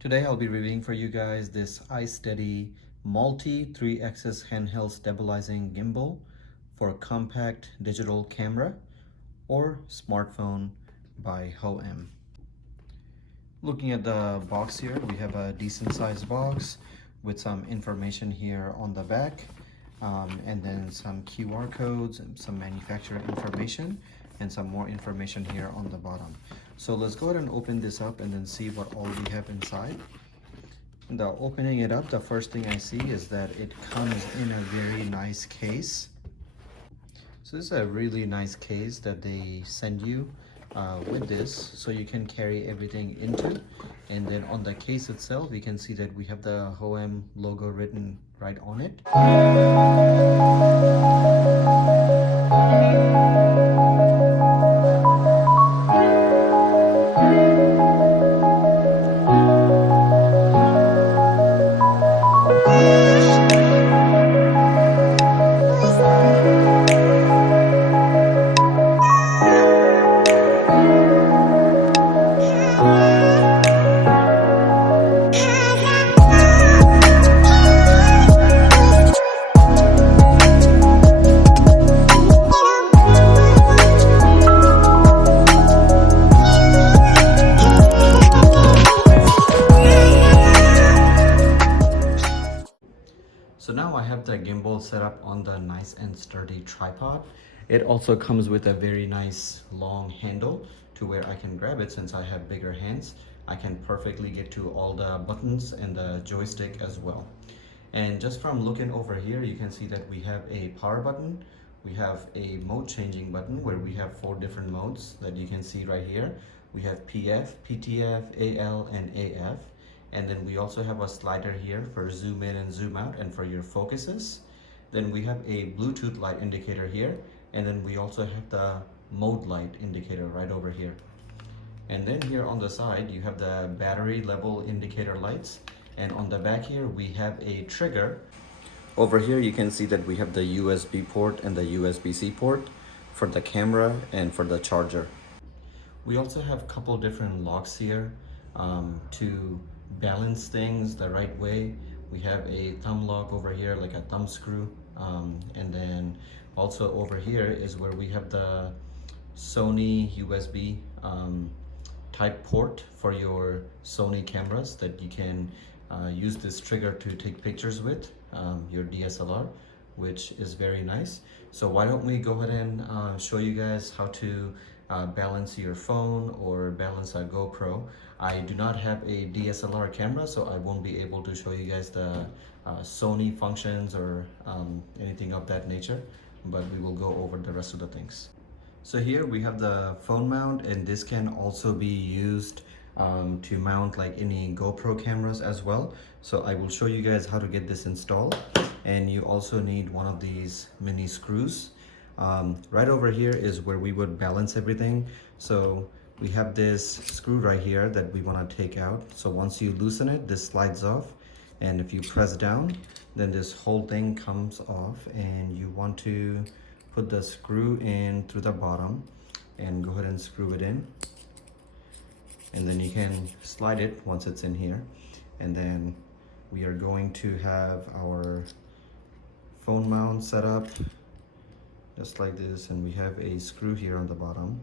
Today I'll be reviewing for you guys this iSteady multi 3-axis handheld stabilizing gimbal for compact digital camera or smartphone by Hohem. Looking at the box here, we have a decent sized box with some information here on the back, and then some QR codes and some manufacturer information and some more information here on the bottom. So let's go ahead and open this up and then see what all we have inside. Opening it up, the first thing I see is that it comes in a very nice case. So this is a really nice case that they send you with this, so you can carry everything into. And then on the case itself, you can see that we have the Hohem logo written right on it. So now I have the gimbal set up on the nice and sturdy tripod. It also comes with a very nice long handle to where I can grab it. Since I have bigger hands, I can perfectly get to all the buttons and the joystick as well. And just from looking over here, you can see that we have a power button. We have a mode changing button where we have 4 different modes that you can see right here. We have PF, PTF, AL, and AF. And then we also have a slider here for zoom in and zoom out and for your focuses. Then we have a Bluetooth light indicator here. And then we also have the mode light indicator right over here. And then here on the side, you have the battery level indicator lights. And on the back here, we have a trigger. Over here, you can see that we have the USB port and the USB-C port for the camera and for the charger. We also have a couple different locks here to balance things the right way. We have a thumb lock over here, like a thumb screw. And then also over here is where we have the Sony USB type port for your Sony cameras that you can use this trigger to take pictures with your DSLR, which is very nice. So why don't we go ahead and show you guys how to balance your phone or balance a GoPro. I do not have a DSLR camera, so I won't be able to show you guys the Sony functions or anything of that nature, but we will go over the rest of the things. So here we have the phone mount, and this can also be used to mount like any GoPro cameras as well. So I will show you guys how to get this installed. And you also need one of these mini screws. Right over here is where we would balance everything. So we have this screw right here that we want to take out. So once you loosen it, this slides off. And if you press down, then this whole thing comes off, and you want to put the screw in through the bottom and go ahead and screw it in. And then you can slide it once it's in here. And then we are going to have our phone mount set up just like this, and we have a screw here on the bottom.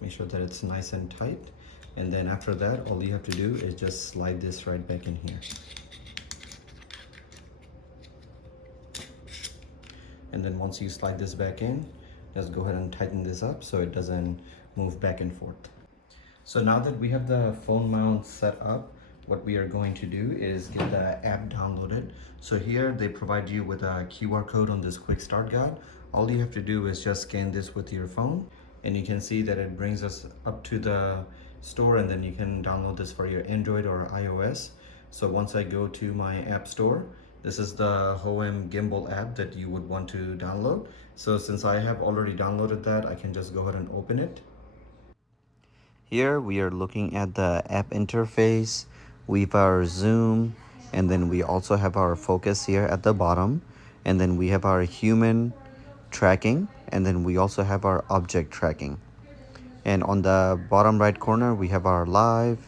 Make sure that it's nice and tight, and then after that, all you have to do is just slide this right back in here. And then once you slide this back in, just go ahead and tighten this up so it doesn't move back and forth. So now that we have the phone mount set up, what we are going to do is get the app downloaded. So here they provide you with a QR code on this quick start guide. All you have to do is just scan this with your phone, and you can see that it brings us up to the store, and then you can download this for your Android or iOS. So once I go to my app store, this is the Hohem Gimbal app that you would want to download. So since I have already downloaded that, I can just go ahead and open it. Here we are looking at the app interface. We have our zoom, and then we also have our focus here at the bottom. and then we have our human tracking, and then we also have our object tracking. And on the bottom right corner we have our live.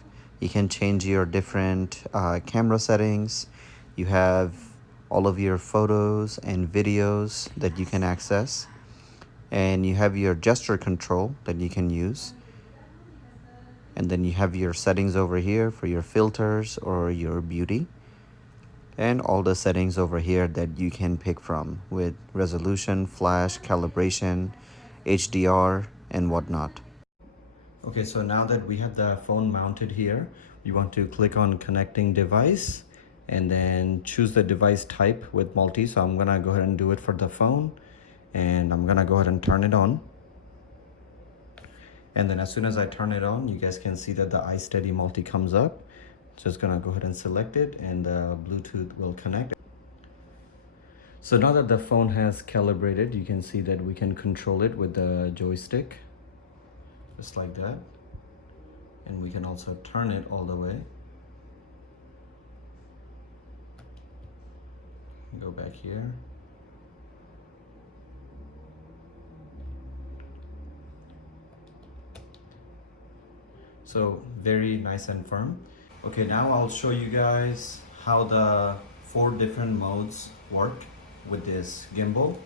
You can change your different camera settings. You have all of your photos and videos that you can access, and you have your gesture control that you can use, and then you have your settings over here for your filters or your beauty, and all the settings over here that you can pick from with resolution, flash, calibration, HDR, and whatnot. Okay, so now that we have the phone mounted here, you want to click on connecting device and then choose the device type with multi. So I'm gonna go ahead and do it for the phone, and I'm gonna go ahead and turn it on. And then as soon as I turn it on, you guys can see that the iSteady multi comes up. Just gonna go ahead and select it, and the Bluetooth will connect. So now that the phone has calibrated, you can see that we can control it with the joystick, just like that. And we can also turn it all the way. Go back here. So very nice and firm. Okay, now I'll show you guys how the 4 different modes work with this gimbal.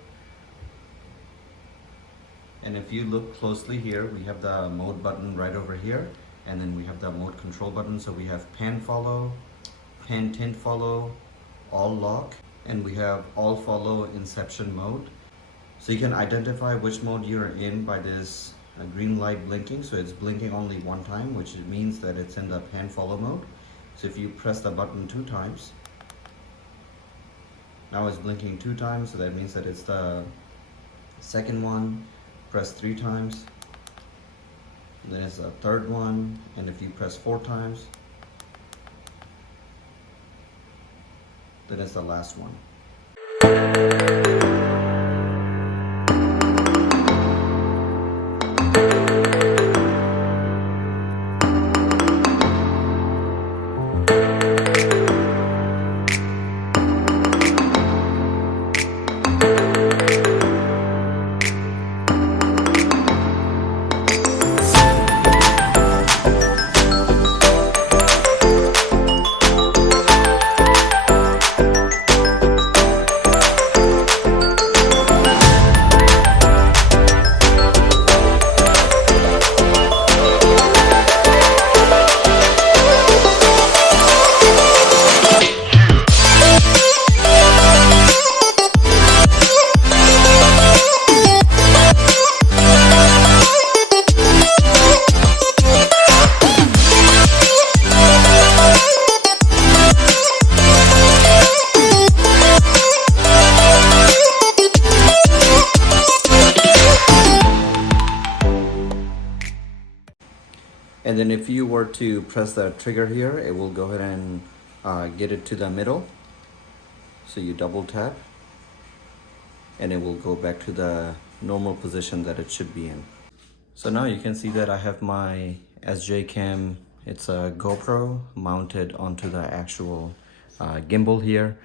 And if you look closely here, we have the mode button right over here, and then we have the mode control button. So we have pan follow, pan tint follow, all lock, and we have all follow inception mode. So you can identify which mode you're in by this green light blinking. So it's blinking only one time, which means that it's in the pan follow mode. So if you press the button 2 times, now it's blinking 2 times, so that means that it's the second one. Press 3 times, and then it's the third one, and if you press 4 times, then it's the last one. And then if you were to press the trigger here, it will go ahead and get it to the middle. So you double tap, and it will go back to the normal position that it should be in. So now you can see that I have my SJ cam. It's a GoPro mounted onto the actual gimbal here.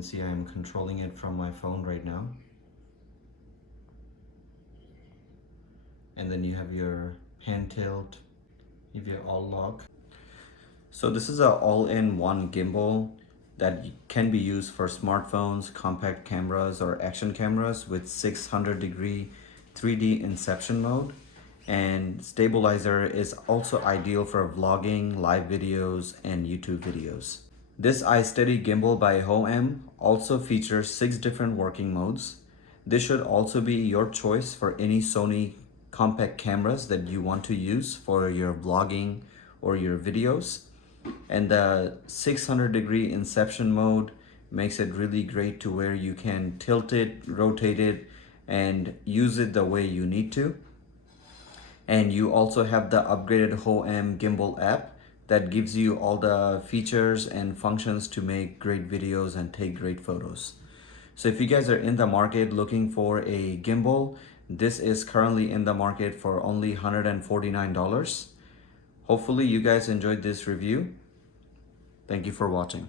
See, I'm controlling it from my phone right now. And then you have your hand tilt, you have your all lock. So this is a all-in-one gimbal that can be used for smartphones, compact cameras, or action cameras with 600-degree 3D inception mode. And stabilizer is also ideal for vlogging, live videos, and YouTube videos. This iSteady gimbal by Hohem also features 6 different working modes. This should also be your choice for any Sony compact cameras that you want to use for your vlogging or your videos. And the 600-degree inception mode makes it really great to where you can tilt it, rotate it, and use it the way you need to. And you also have the upgraded Hohem gimbal app that gives you all the features and functions to make great videos and take great photos. So if you guys are in the market looking for a gimbal, this is currently in the market for only $149. Hopefully you guys enjoyed this review. Thank you for watching.